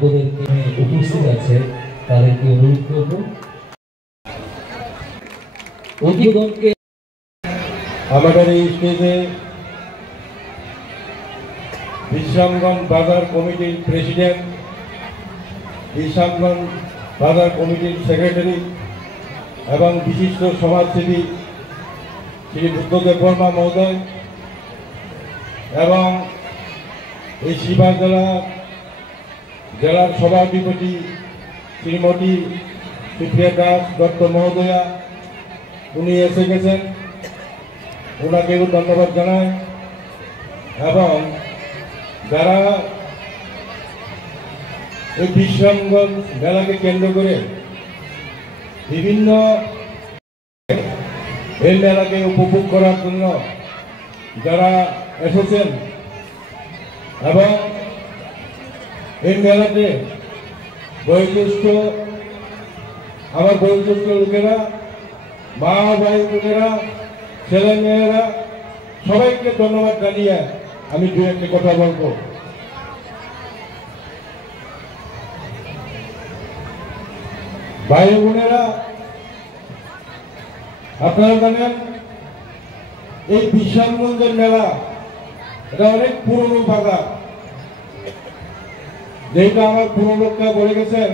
যোগ্যদেরকে উপস্থিত আছে তাদেরকে অনুরোধ করব উদ্বোধনকে। আমাদের এই স্টেজে বিশ্রামগঞ্জ বাজার কমিটির প্রেসিডেন্ট, বিশ্রামগঞ্জ বাজার কমিটির সেক্রেটারি এবং বিশিষ্ট সমাজসেবী শ্রী বুদ্ধদেব বর্মা মহোদয় এবং এই শিবা জেলার সভাধিপতি শ্রীমতী সুপ্রিয়া দাস দত্ত মহোদয়া, উনি এসে গেছেন, ওনাকেও ধন্যবাদ জানাই। এবং যারা এই বিশ্রামগঞ্জ মেলাকে কেন্দ্র করে বিভিন্ন এই মেলাকে উপভোগ করার জন্য যারা এসেছেন এবং এই মেলাতে বয়োজ্যেষ্ঠ আমার বয়োজ্যেষ্ঠ লোকেরা, মা ভাই লোকেরা, ছেলে মেয়েরা সবাইকে ধন্যবাদ জানিয়ে আমি দু একটি কথা বলবো। ভাই বোনেরা, আপনারা জানেন এই বিশ্রামগঞ্জের মেলা এটা অনেক পুরনো বাজার, যেটা আমার পুরো লোকরা বলে গেছেন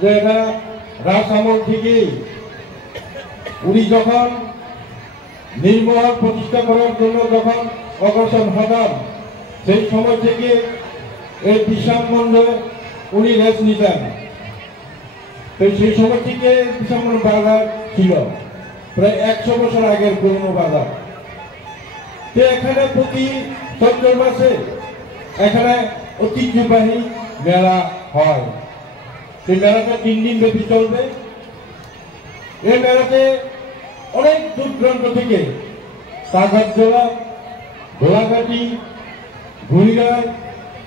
যে এটা রাজ আমল থেকেই উনি যখন নির্মহল প্রতিষ্ঠা করার জন্য যখন অগ্রসর হতাম সেই সময় থেকে এই বিশ্রামগঞ্জে উনি রেস্ট নিতেন। তো সেই সময় থেকে বিশ্রামগঞ্জ বাজার ছিল প্রায় 100 বছর আগের পুরনো বাজার। তো এখানে প্রতি চৈত্র মাসে এখানে ঐতিহ্যবাহী মেলা হয়। সেই মেলাটা 3 দিন ব্যাপী চলবে। এই মেলাতে অনেক দূর দূরান্ত থেকে কাগজজোড়া, গোলাঘাটি, ঘুরিগাঁও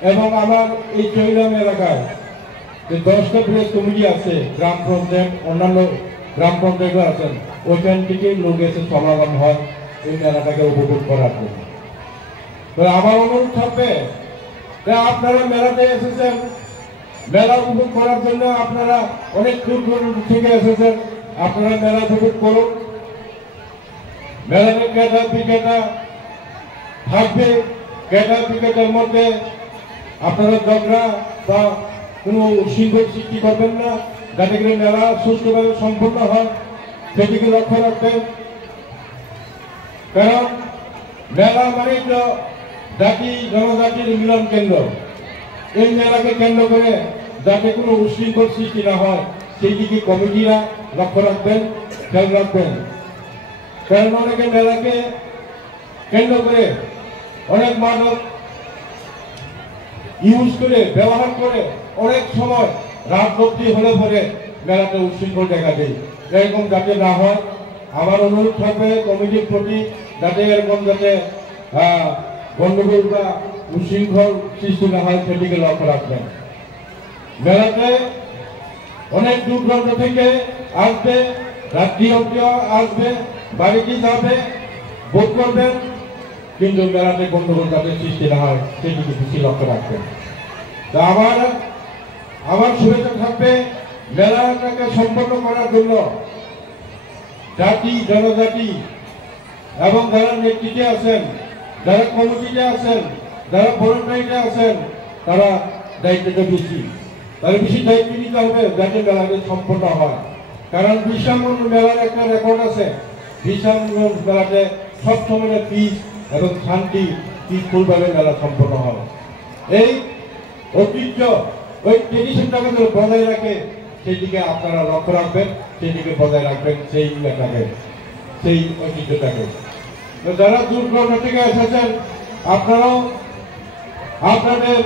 এবং আমার এই চৈরাম এলাকায় যে 10টা প্লেস কমিটি আছে, গ্রাম পঞ্চায়েত, অন্যান্য গ্রাম পঞ্চায়েতও আছেন, ওইখান থেকে লোক এসে সমাগম হয় এই মেলাটাকে উপভোগ করার জন্য। আমার অনুরোধ থাকবে যে আপনারা মেলাতে এসেছেন, মেলা উপভোগ করার জন্য আপনারা অনেক দূর দূরান্ত থেকে এসেছেন, আপনারা মেলা উপভোগ করুন। মেলাতে ক্রেতা বিক্রেতা থাকবে, ক্রেতা বিক্রেতার মধ্যে আপনারা ঝগড়া বা কোনো উশৃঙ্খল সৃষ্টি করবেন না, যাতে করে মেলা সুষ্ঠুভাবে সম্পূর্ণ হয় সেদিকে লক্ষ্য রাখবেন। কারণ মেলা মানেই তো জাতি জনজাতির মিলন কেন্দ্র। এই মেলাকে কেন্দ্র করে যাতে কোনো উশৃঙ্খল সৃষ্টি না হয় সেই দিকে কমিটিরা লক্ষ্য রাখবেন, খেয়াল রাখবেন। কারণ অনেকে মেলাকে কেন্দ্র করে অনেক মাদক ইউজ করে, ব্যবহার করে অনেক সময় রাত অবধি হলে পরে মেলাতে উশৃঙ্খল দেখা দেয়। এরকম যাতে না হয় আমার অনুরোধ থাকবে কমিটির প্রতি, যাতে এরকম যাতে গন্ডগোল বা উশৃঙ্খল সৃষ্টি না হয় সেদিকে লক্ষ্য রাখবেন। মেলাতে অনেক দূর দূরান্ত থেকে আসবে, রাত্রি অবধি আসবে, বাড়িতে যাবে, ভোগ করবেন, কিন্তু মেলাতে গন্ডগোল যাতে সৃষ্টি না হয় সেদিকে বেশি লক্ষ্য রাখবেন। তা আমার শুভেচ্ছা থাকবে মেলাটাকে সম্পন্ন করার জন্য জাতি জনজাতি এবং যারা নেতৃত্বে আছেন, যারা কমিটিতে আছেন, যারা ভলেন্টারিতে আছেন, তারা দায়িত্বটা বেশি, তারা বেশি দায়িত্ব নিতে হবে যাতে মেলাটা সম্পন্ন হয়। কারণ বিশ্রামগঞ্জ মেলার একটা রেকর্ড আছে, বিশ্রামগঞ্জ মেলাতে সবসময় পিস এবং শান্তি পিসফুলভাবে মেলা সম্পন্ন হয়। এই ঐতিহ্য, ওই ট্রেডিশনটাকে বজায় রাখে সেদিকে আপনারা লক্ষ্য রাখবেন, সেদিকে বজায় রাখবেন সেই ইলাকাকে, সেই ঐতিহ্যটাকে। যারা দূর দূরান্ত থেকে এসেছেন আপনারাও আপনাদের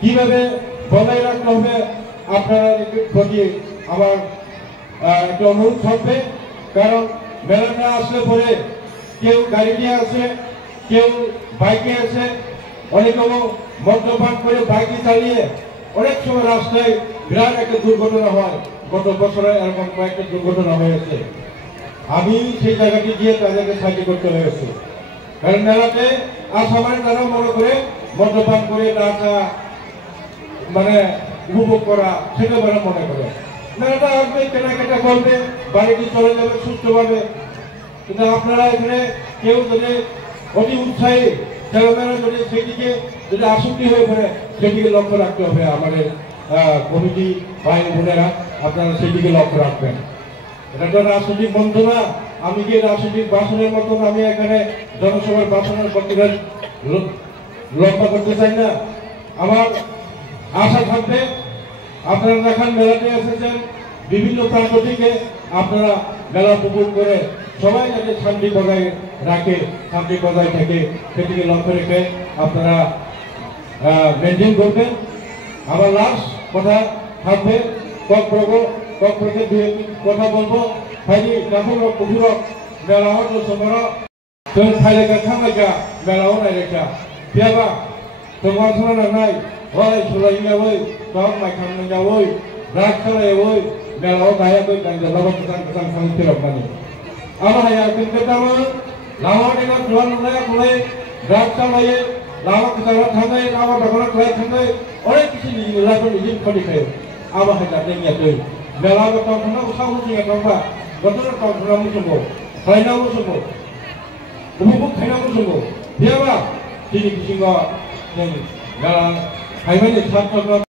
কিভাবে বজায় রাখতে হবে আপনারা প্রতি আমার একটা অনুরোধ থাকবে। কারণ মেলাটা আসলে পরে কেউ গাড়ি নিয়ে আসে, কেউ বাইকে আসে, অনেকে মদ্যপান করে বাইকে চালিয়ে অনেক সময় রাস্তায় বিরাট একটা দুর্ঘটনা হয়। গত বছরে এরকম কয়েকটা দুর্ঘটনা হয়েছে। আমি সেই জায়গাটি গিয়ে তাদেরকে সাহায্য করতে হয়েছে। কারণ মেলাতে আসামের তারা মনে করে মদ্যপান করে নাচা মানে উপভোগ করা সেটা বলে মনে করে। মেলাটা আসবে, কেনাকাটা করবে, বাড়িতে চলে যাবে সুস্থভাবে। কিন্তু আপনারা এখানে কেউ যদি অতি উৎসাহী ছেলেমেয়েরা যদি সেদিকে যদি আসক্তি হয়ে পড়ে, সেদিকে লক্ষ্য রাখতে হবে। আমাদের কমিটি ভাই বোনেরা আপনারা সেদিকে লক্ষ্য রাখবেন। এটা তো রাজনৈতিক বন্ধ না। আমি কি রাজনৈতিক ভাষণের মতন আমি এখানে জনসভার ভাষণের বক্তব্য লক্ষ্য করতে চাই না। আমার আশা থাকবে আপনারা যখন মেলাতে এসেছেন বিভিন্ন প্রান্ত থেকে আপনারা মেলা উপভোগ করে সবাই যাতে শান্তি বজায় রাখে, শান্তি বজায় থাকে সেদিকে লক্ষ্য রেখে আপনারা মেনটেন করবেন। আমার লাস্ট কথা থাকবে কক্রকে দিয়ে কথা বলবো। ফাইনি নাফুরক কুকুরক মেলাও তো সমরা जों फाइलेगा खामायगा मेलाव नायरेखा बियाबा दंगासना नांनाय ओइ सुलायगावै दम माइखांनांगावै राग खालायवै मेलाव गायाबै गांजालाबा गोजान गोजान थांनो फेरबनानै आमाहाया बिनगोदामोन लामा देगा दुवार नुनाया खुलै राग खालायो लामा गोजानाव थाङै लामा दगना खुलाय थाङै अनेक किसि निलाखौ निजिम खदिखायो आमाहाया देंगियाखै मेलाव थांना उसाव उसिया थांबा गथ'र थांना मुसुमो खालायना मुसुमो उपभोग खालामनांगौ जोङो बियाबा दिनै बिथिङाव जों दा हायमानि सात